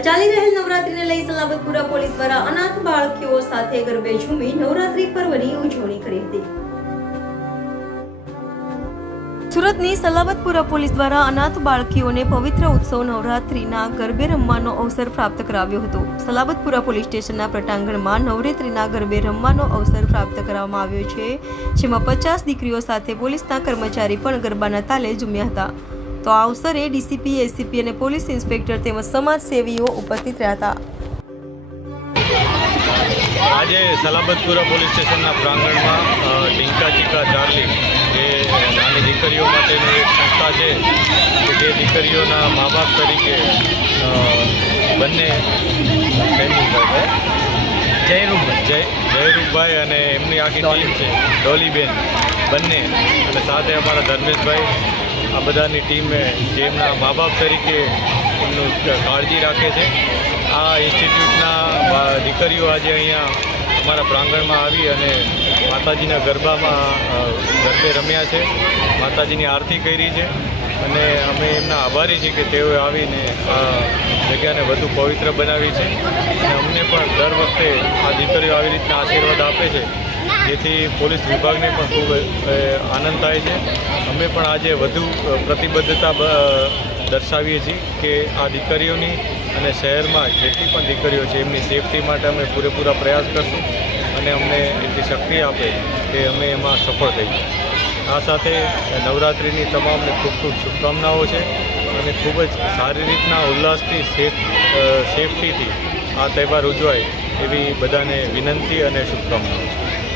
હાલ ચાલી રહેલ નવરાત્રીને લઈ સલાબતપુરા પોલીસ દ્વારા અનાથ બાળકીઓ સાથે ગરબે ઝૂમી નવરાત્રી પર્વની ઉજવણી કરી હતી। સુરતની સલાબતપુરા પોલીસ દ્વારા અનાથ બાળકીઓને પવિત્ર ઉત્સવ નવરાત્રીના ગરબે રમવાનો અવસર પ્રાપ્ત કરાવ્યો હતો। સલાબતપુરા પોલીસ સ્ટેશનના પ્રટાંગણમાં નવરાત્રીના ગરબે રમવાનો અવસર પ્રાપ્ત કરવામાં આવ્યો છે, જેમાં 50 દીકરીઓ સાથે પોલીસના કર્મચારી પણ ગરબાના તાલે ઝૂમ્યા હતા। તો આ અવસરે ડીસીપી, એસીપી અને પોલીસ ઇન્સ્પેક્ટર તેમજ સમાજસેવીઓ ઉપસ્થિત રહ્યા હતા। આજે સલાબતપુરા પોલીસ સ્ટેશનના પ્રાંગણમાં ઢીંકા ચીકા ચાર્લી જે નાની દીકરીઓ માટેની એક સંસ્થા છે કે જે દીકરીઓના મા બાપ તરીકે બંને જયરૂપભાઈ અને એમની આખી ટીમ છે, ડોલીબેન બંને, અને સાથે અમારા ધર્મેશભાઈ, આ બધાની ટીમે જેમના મા બાપ તરીકે એમનું કાળજી રાખે છે। આ ઇન્સ્ટિટ્યૂટના દીકરીઓ આજે અહીંયા અમારા પ્રાંગણમાં આવી અને માતાજીના ગરબામાં ગરબે રમ્યા છે, માતાજીની આરતી કરી છે, અને અમે એમના આભારી છીએ કે તેઓએ આવીને આ જગ્યાને વધુ પવિત્ર બનાવી છે। અને અમને પણ દર વખતે આ દીકરીઓ આવી રીતના આશીર્વાદ આપે છે, જેથી પોલીસ વિભાગને પણ ખૂબ આનંદ થાય છે। અમે પણ આજે વધુ પ્રતિબદ્ધતા દર્શાવીએ છીએ કે આ દીકરીઓની અને શહેરમાં જેટલી પણ દીકરીઓ છે એમની સેફટી માટે અમે પૂરેપૂરા પ્રયાસ કરશું, અને અમને એટલી શક્તિ આપે કે અમે એમાં સફળ થઈએ। આ સાથે નવરાત્રિની તમામને ખૂબ ખૂબ શુભકામનાઓ છે, અને ખૂબ જ સારી રીતના ઉલ્લાસથી સેફટીથી આ તહેવાર ઉજવાય એવી બધાને વિનંતી અને શુભકામનાઓ।